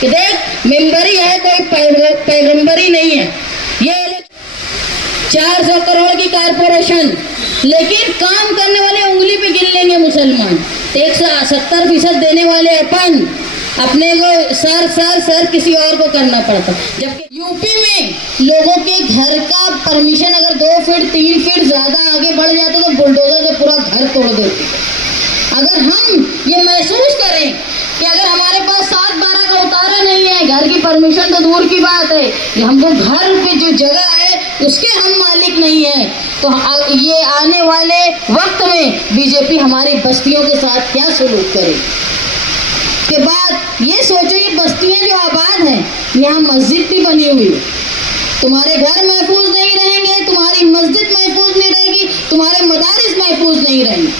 कि देख मेंबरी है, कोई पैगंबरी नहीं है। ये 400 करोड़ की कारपोरेशन, लेकिन काम करने वाले उंगली पे गिन लेंगे मुसलमान। 170% देने वाले अपन, अपने को सर किसी और को करना पड़ता। जबकि यूपी में लोगों के घर का परमिशन अगर 2 फीट 3 फीट ज्यादा आगे बढ़ जाता तो बुलडोजर से पूरा घर तोड़ देते। अगर हम ये महसूस करें कि अगर हमारे पास 7/12 का उतारा नहीं है, घर की परमिशन तो दूर की बात है, कि हमको घर पे जो जगह है उसके हम मालिक नहीं है, तो ये आने वाले वक्त में बीजेपी हमारी बस्तियों के साथ क्या सलूक करे। के बाद ये सोचो, ये बस्तियां जो आबाद हैं, यहाँ मस्जिद भी बनी हुई है, तुम्हारे घर महफूज नहीं रहेंगे, तुम्हारी मस्जिद महफूज नहीं रहेगी, तुम्हारे मदारिस महफूज नहीं रहेंगे।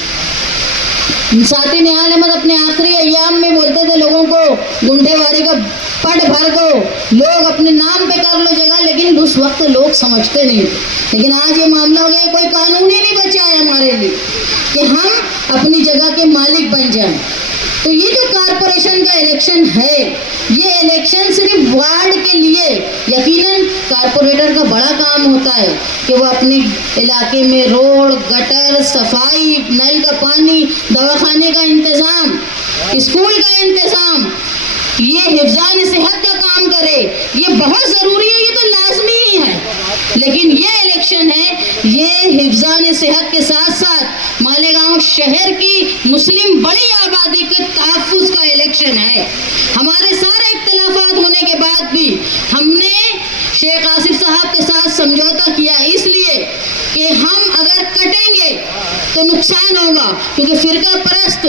साथी निहाल अहमद अपने आखिरी अय्याम में बोलते थे लोगों को, गुंडेवारी का पट भर दो, लोग अपने नाम पे कर लो जगह, लेकिन उस वक्त लोग समझते नहीं। लेकिन आज ये मामला हो गया, कोई कानून ही नहीं बचा है हमारे लिए कि हम अपनी जगह के मालिक बन जाएं। तो ये जो कारपोरेशन का इलेक्शन है, ये इलेक्शन सिर्फ वार्ड के लिए, यकीनन कारपोरेटर का बड़ा काम होता है कि वो अपने इलाके में रोड, गटर, सफाई, नल का पानी, दवाखाने का इंतजाम, स्कूल का इंतजाम, ये हिफ्ज़ान सेहत का काम करे। ये बहुत ज़रूरी है, ये तो लाजमी ही है। लेकिन ये इलेक्शन है, ये हिफ्ज़ान सेहत के साथ साथ मालेगांव शहर की मुस्लिम बड़ी आबादी के तहफ़्फ़ुज़ का इलेक्शन है। हमारे सारे इख्तिलाफात होने के बाद भी हमने शेख आसिफ साहब के साथ समझौता किया, इसलिए कि हम अगर कटेंगे तो नुकसान होगा, क्योंकि फिरका परस्त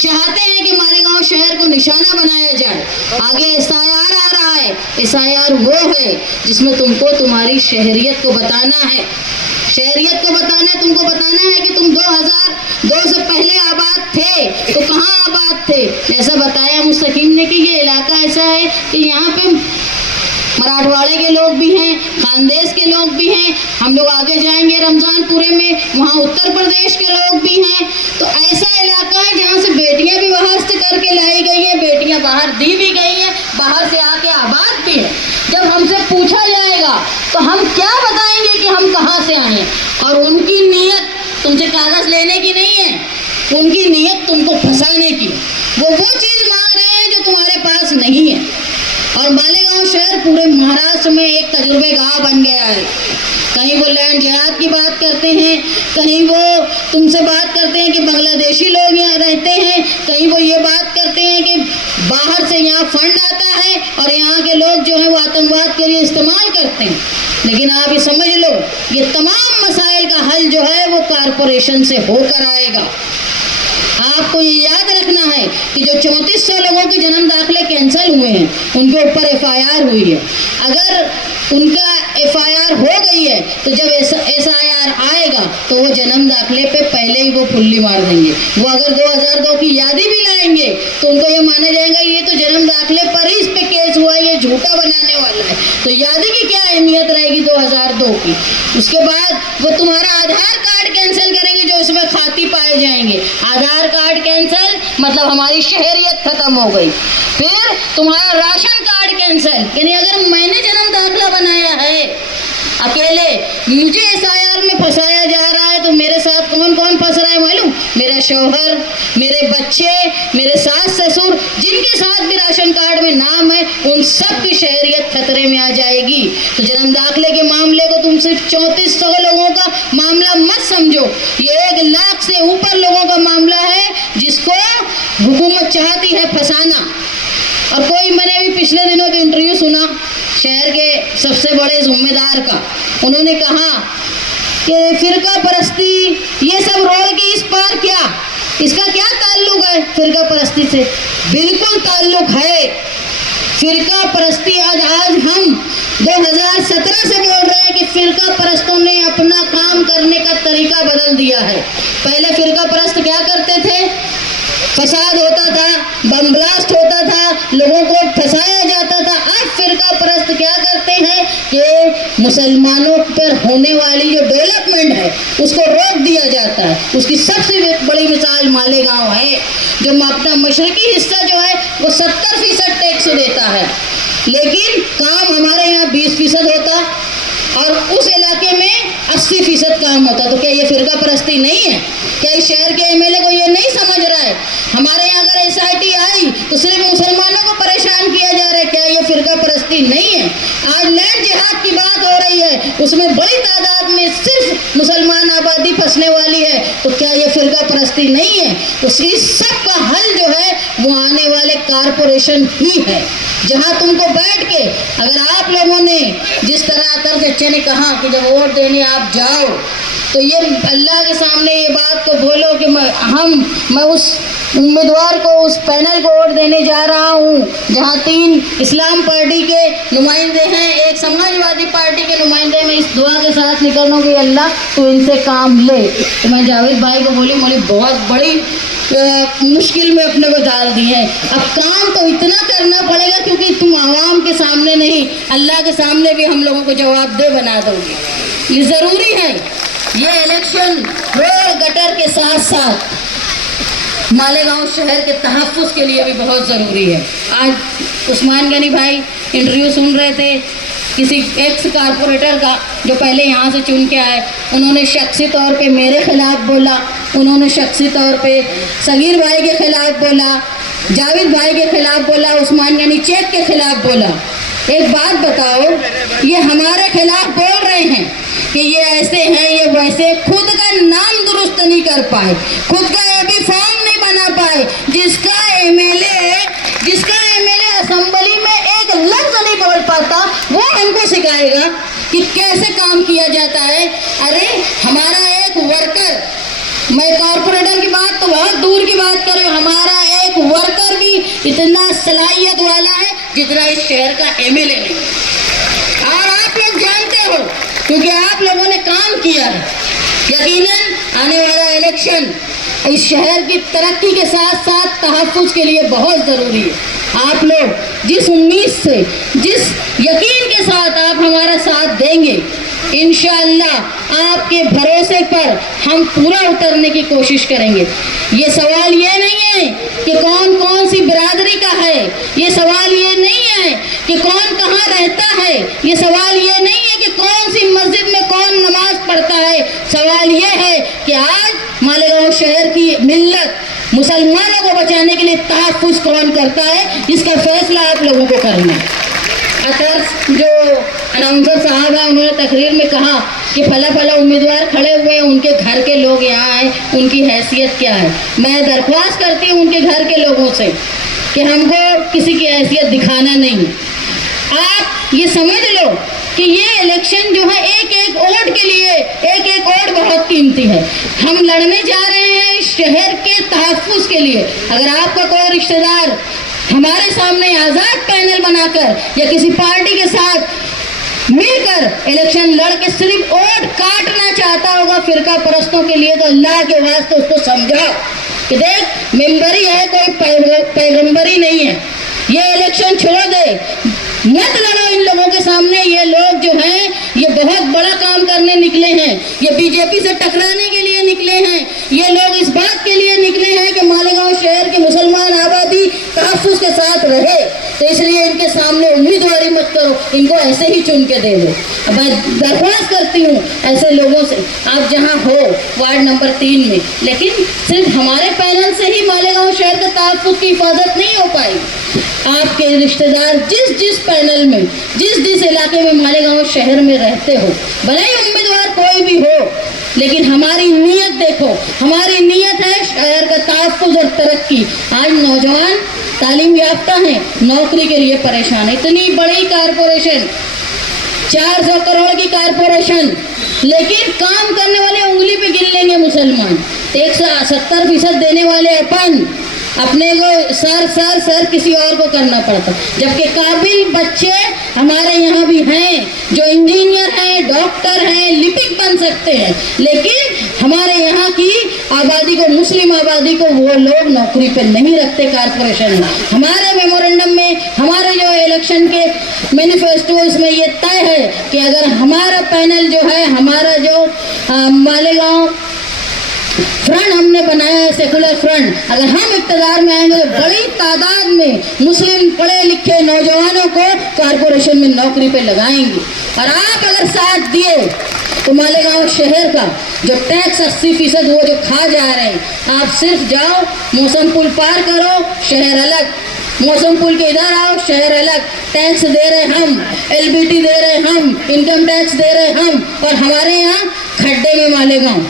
चाहते हैं कि मालेगांव शहर को निशाना बनाया जाए। आगे SIR आ रहा है, SIR वो है जिसमें तुमको तुम्हारी शहरियत को बताना है, शहरियत को बताना है, तुमको बताना है कि तुम 2002 से पहले आबाद थे तो कहाँ आबाद थे। जैसा बताया मुस्तकीम ने कि ये इलाका ऐसा है कि यहाँ पे मराठवाड़े के लोग भी हैं, खानदेश के लोग भी हैं, हम लोग आगे जाएंगे रमजानपुरे में, वहाँ उत्तर प्रदेश के लोग भी हैं। तो ऐसा इलाका है जहाँ से बेटियाँ भी बाहर से करके लाई गई हैं, बेटियाँ बाहर दी भी गई हैं, बाहर से आके आबाद भी है। जब हमसे पूछा जाएगा तो हम क्या बताएंगे कि हम कहाँ से आए हैं। और उनकी नीयत तुमसे कागज लेने की नहीं है, उनकी नीयत तुमको फंसाने की। वो चीज़ मांग रहे हैं जो तुम्हारे पास नहीं है। और मालेगांव शहर पूरे महाराष्ट्र में एक तजुर्बेगाह बन गया है। कहीं वो लैंड जिहाद की बात करते हैं, कहीं वो तुमसे बात करते हैं कि बांग्लादेशी लोग यहाँ रहते हैं, कहीं वो ये बात करते हैं कि बाहर से यहाँ फंड आता है और यहाँ के लोग जो हैं वो आतंकवाद के लिए इस्तेमाल करते हैं। लेकिन आप ये समझ लो, ये तमाम मसाइल का हल जो है वो कारपोरेशन से होकर आएगा। आपको ये याद रखना है कि जो 3400 लोगों के जन्म दाखिले कैंसिल हुए हैं, उनके ऊपर FIR हुई है। अगर उनका FIR हो गई है तो जब SIR आएगा तो वो जन्म दाखिले पे पहले ही वो फुल्ली मार देंगे। वो अगर 2002 की यादी भी लाएंगे तो उनको ये माना जाएगा ये तो जन्म दाखिले पर ही इस पे केस हुआ है, ये झूठा बनाने वाला है। तो यादी की क्या अहमियत रहेगी 2002 की। उसके बाद वो तुम्हारा आधार कार्ड कैंसिल करेंगे जो इसमें खाती पाए जाएंगे। आधार कार्ड कैंसिल मतलब हमारी शहरियत खत्म हो गई। फिर तुम्हारा राशन कार्ड कैंसिल, यानी अगर मैंने जन्म दाखिला बनाया है अकेले, मुझे SIR में फंसाया जा रहा है, तो मेरे साथ कौन कौन फंस रहा है मालूम? मेरा शौहर, मेरे बच्चे, मेरे सास ससुर, जिनके साथ भी राशन कार्ड में नाम है, उन सब की शहरियत खतरे में आ जाएगी। तो जन्म दाखिले के मामले को तुम सिर्फ 3400 लोगों का मामला मत समझो, ये 1 लाख से ऊपर लोगों का मामला है जिसको हुकूमत चाहती है फंसाना। और कोई, मैंने अभी पिछले दिनों का इंटरव्यू सुना शहर के सबसे बड़े जिम्मेदार का, उन्होंने कहा कि फिरका परस्ती ये सब रोड के इस पार क्या, इसका क्या ताल्लुक है फिरका परस्ती से? बिल्कुल ताल्लुक है। फिरका परस्ती आज हम 2017 से बोल रहे हैं कि फिरका परस्तों ने अपना काम करने का तरीका बदल दिया है। पहले फिरका परस्त क्या करते थे? फसाद होता था, बम ब्लास्ट होता था, लोगों को फंसाया जाता था। आज फिरका परस्त क्या करते हैं कि मुसलमानों पर होने वाली जो डेवलपमेंट है उसको रोक दिया जाता है। उसकी सबसे बड़ी मिसाल मालेगांव है, जो अपना मशरकी हिस्सा जो है वो 70% टैक्स देता है। है, लेकिन काम हमारे यहाँ 20% होता और उस इलाके में 80% काम होता। तो क्या ये फिरका परस्ती नहीं है? क्या इस शहर के एमएलए को ये नहीं समझ रहा है? हमारे यहाँ अगर एसआईटी आई तो सिर्फ मुसलमानों को परेशान किया जा रहा है, क्या ये फिरका परस्ती नहीं है? आज लैंड जिहाद की बात हो रही है, उसमें बड़ी तादाद में सिर्फ मुसलमान आबादी फंसने वाली है, तो क्या ये फिरका परस्ती नहीं है? तो इस सब का हल जो है वो आने वाले कारपोरेशन ही है, जहाँ तुमको बैठ के अगर आप लोगों ने जिस तरह अतर चच्चे ने कहा कि जब वोट देने आप जाओ तो ये अल्लाह के सामने ये बात को बोलो कि मैं उस उम्मीदवार को, उस पैनल को वोट देने जा रहा हूँ जहाँ 3 इस्लाम पार्टी के नुमाइंदे हैं, 1 समाजवादी पार्टी के नुमाइंदे। मैं इस दुआ के साथ निकल रहा हूँ कि अल्लाह तो इनसे काम ले। तो मैं जावेद भाई को बोली बहुत बड़ी मुश्किल में अपने को डाल दी है। अब काम तो इतना करना पड़ेगा क्योंकि तुम आवाम के सामने नहीं, अल्लाह के सामने भी हम लोगों को जवाबदेह बना दोगे। ये ज़रूरी है। ये इलेक्शन रोड गटर के साथ साथ मालेगांव शहर के तहफ़्फ़ुज़ के लिए भी बहुत ज़रूरी है। आज उस्मान गनी भाई इंटरव्यू सुन रहे थे किसी एक्स कारपोरेटर का जो पहले यहाँ से चुन के आए। उन्होंने शख्सी तौर पे मेरे खिलाफ बोला, उन्होंने शख्सी तौर पे सगीर भाई के खिलाफ बोला, जावेद भाई के खिलाफ बोला, उस्मान गनी चेक के खिलाफ बोला। एक बात बताओ, ये हमारे खिलाफ बोल रहे हैं कि ये ऐसे हैं, ये वैसे, खुद का नाम दुरुस्त नहीं कर पाए, खुद का एबी फॉर्म नहीं बना पाए। जिसका एमएलए असेंबली में एक लफ्ज नहीं बोल पाता, वो हमको सिखाएगा कि कैसे काम किया जाता है। अरे हमारा एक वर्कर, मैं कॉर्पोरेटर की बात तो बहुत दूर की बात कर रही हूँ, हमारा एक वर्कर भी इतना सलाहियत वाला है जितना इस शहर का एमएलए नहीं। और आप लोग जानते हो क्योंकि आप लोगों ने काम किया है। यकीनन आने वाला इलेक्शन इस शहर की तरक्की के साथ साथ तहफ़्फ़ुज़ के लिए बहुत ज़रूरी है। आप लोग जिस उम्मीद से, जिस यकीन के साथ आप हमारा साथ देंगे, इंशाअल्लाह आपके भरोसे पर हम पूरा उतरने की कोशिश करेंगे। ये सवाल ये नहीं है कि कौन कौन सी बिरादरी का है, ये सवाल ये नहीं है कि कौन कहाँ रहता है, ये सवाल ये नहीं है कि कौन सी मस्जिद में कौन नमाज पढ़ता है। सवाल ये है कि आज मालेगांव शहर की मिल्लत मुसलमानों को बचाने के लिए तहफ़्फ़ुज़ कौन करता है, इसका फैसला आप लोगों को करना है। अतर जो अनाउंसर साहब हैं उन्होंने तकरीर में कहा कि फला उम्मीदवार खड़े हुए हैं, उनके घर के लोग यहाँ आए, उनकी हैसियत क्या है। मैं दरख्वास्त करती हूँ उनके घर के लोगों से कि हमको किसी की हैसियत दिखाना नहीं। आप ये समझ लो कि ये इलेक्शन जो है एक एक वोट के लिए, एक एक वोट बहुत कीमती है। हम लड़ने जा रहे हैं इस शहर के तहफ़्फ़ुज़ के लिए। अगर आपका कोई रिश्तेदार हमारे सामने आज़ाद पैनल बनाकर या किसी पार्टी के साथ मिलकर इलेक्शन लड़ के सिर्फ वोट काटना चाहता होगा फिरका परस्तों के लिए, तो अल्लाह के वास्ते उसको समझाओ कि देख मेंबरी है, कोई पैगंबरी नहीं है। ये इलेक्शन छोड़ दे, मत लड़ो इन लोगों के सामने। ये लोग जो हैं ये बहुत बड़ा काम करने निकले हैं, ये बीजेपी से टकराने के लिए निकले हैं। ये लोग इस बात के लिए निकले हैं कि मालेगांव शहर की मुसलमान आबादी तहफ़्फ़ुज़ के साथ रहे, तो इसलिए इनके सामने उम्मीदवारी मत करो, इनको ऐसे ही चुन के दे दो। अब मैं दरख्वास्त करती हूँ ऐसे लोगों से, आप जहाँ हो वार्ड नंबर 3 में, लेकिन सिर्फ हमारे पैनल से ही मालेगांव शहर के तहफ़्फ़ुज़ की हिफाजत नहीं हो पाई। आपके रिश्तेदार जिस पैनल में, जिस इलाके में मालेगांव शहर में रहते हो, भले ही उम्मीदवार कोई भी हो, लेकिन हमारी नीयत देखो, हमारी नीयत है शहर का तहफ़्फ़ुज़ और तरक्की। आज नौजवान तालीम याफ्ता हैं, नौकरी के लिए परेशान है। इतनी बड़ी कारपोरेशन, 400 करोड़ की कारपोरेशन, लेकिन काम करने वाले उंगली पे गिन लेंगे मुसलमान। 170% देने वाले अपन, अपने को सर किसी और को करना पड़ता। जबकि काबिल बच्चे हमारे यहाँ भी हैं जो इंजीनियर हैं, डॉक्टर हैं, लिपिक बन सकते हैं, लेकिन हमारे यहाँ की आबादी को, मुस्लिम आबादी को वो लोग नौकरी पे नहीं रखते कारपोरेशन में। हमारे मेमोरेंडम में, हमारे जो इलेक्शन के मैनिफेस्टोज में ये तय है कि अगर हमारा पैनल जो है, हमारा जो मालेगांव फ्रंट हमने बनाया है, सेकुलर फ्रंट, अगर हम इक़्तिदार में आएंगे तो बड़ी तादाद में मुस्लिम पढ़े लिखे नौजवानों को कारपोरेशन में नौकरी पे लगाएंगे। और आप अगर साथ दिए तो मालेगांव शहर का जो टैक्स 80% वो जो खा जा रहे हैं, आप सिर्फ जाओ, मौसम पुल पार करो, शहर अलग, मौसम पुल के इधर आओ, शहर अलग, टैक्स दे रहे हम, LBT दे रहे हम, इनकम टैक्स दे रहे हम, और हमारे यहाँ खड्डे में मालेगांव।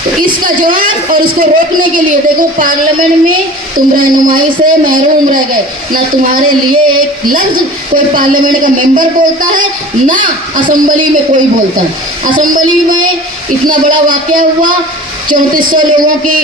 तो इसका जवाब और इसको रोकने के लिए देखो, पार्लियामेंट में तुम रहनुमाई से महरूम रह गए, ना तुम्हारे लिए एक लफ्ज कोई पार्लियामेंट का मेंबर बोलता है, ना असेंबली में कोई बोलता है। असेंबली में इतना बड़ा वाकया हुआ, 3400 लोगों की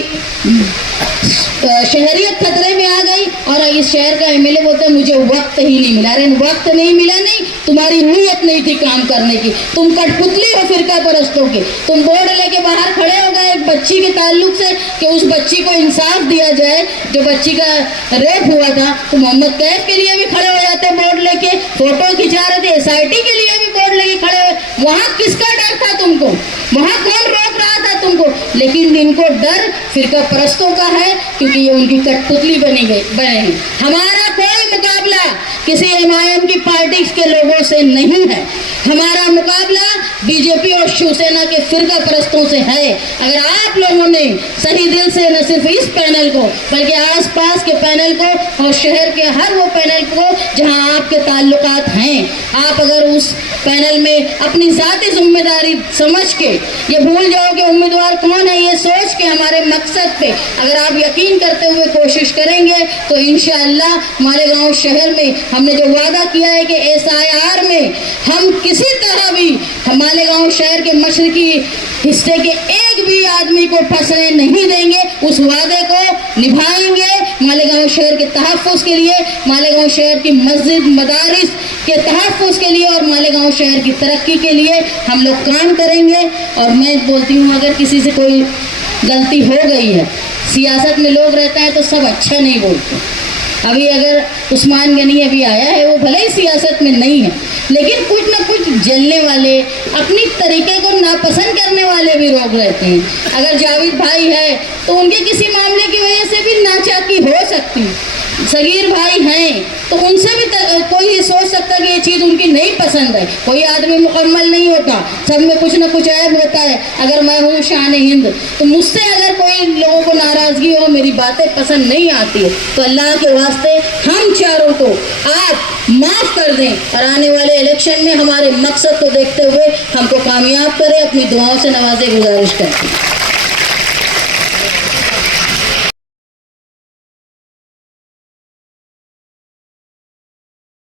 शहरियत खतरे में आ गई, और इस शहर का MLA बोलता है मुझे वक्त ही नहीं मिला। अरे वक्त नहीं मिला नहीं, तुम्हारी नीयत नहीं थी काम करने की, तुम कठपुतली हो फिरका परस्तों के। तुम बोर्ड लेके बाहर खड़े हो गए एक बच्ची के ताल्लुक से कि उस बच्ची को इंसाफ दिया जाए जो बच्ची का रेप हुआ था, तो मोहम्मद कैफ के लिए भी खड़े हो जाते बोर्ड लेके, फोटो खिंचा रहे थे, SIT के लिए भी बोर्ड लेके खड़े हुए। वहाँ किसका डर था तुमको? वहाँ कौन रोक रहा था तुमको? लेकिन इनको डर फिरका परस्तों का है, क्योंकि ये उनकी कठपुतली बने हैं। हमारा कोई मुकाबला किसी MIM की पार्टी के लोगों से नहीं है, हमारा मुकाबला BJP और शिवसेना के फिरका परस्तों से है। अगर आप लोगों ने सही दिल से न सिर्फ इस पैनल को बल्कि आसपास के पैनल को और शहर के हर वो पैनल को जहां आपके ताल्लुकात हैं, आप अगर उस पैनल में अपनी ज़ाती जिम्मेदारी समझ के ये भूल जाओ कि उम्मीदवार कौन है, ये सोच के हमारे मकसद पे अगर आप यकीन करते हुए कोशिश करेंगे तो इंशाअल्लाह मालेगांव शहर में हमने जो वादा किया है कि SIR में हम किसी तरह भी मालेगांव शहर के मशरकी हिस्से के एक भी आदमी को फंसने नहीं देंगे, उस वादे को निभाएंगे। मालेगांव शहर के तहफ़्फ़ुज़ के लिए, मालेगांव शहर की मस्जिद मदारिस के तहफ़्फ़ुज़ के लिए और मालेगांव शहर की तरक्की के लिए हम लोग काम करेंगे। और मैं बोलती हूँ, अगर किसी से कोई गलती हो गई है, सियासत में लोग रहता है तो सब अच्छा नहीं बोलते। अभी अगर उस्मान गनी अभी आया है, वो भले ही सियासत में नहीं है, लेकिन कुछ ना कुछ जलने वाले, अपनी तरीके को नापसंद करने वाले भी लोग रहते हैं। अगर जावेद भाई है तो उनके किसी मामले की वजह से भी नाचाकी हो सकती, सगीर भाई हैं तो उनसे भी कोई ये सोच सकता कि ये चीज़ उनकी नहीं पसंद है। कोई आदमी मुकम्मल नहीं होता, सब में कुछ ना कुछ ऐब होता है। अगर मैं हूँ शान हिंद, तो मुझसे अगर कोई लोगों को नाराज़गी हो, मेरी बातें पसंद नहीं आती है, तो अल्लाह के वास्ते हम चारों को आप माफ़ कर दें और आने वाले इलेक्शन में हमारे मकसद को देखते हुए हमको कामयाब करें। अपनी दुआओं से नवाजे गुजारिश करते हैं।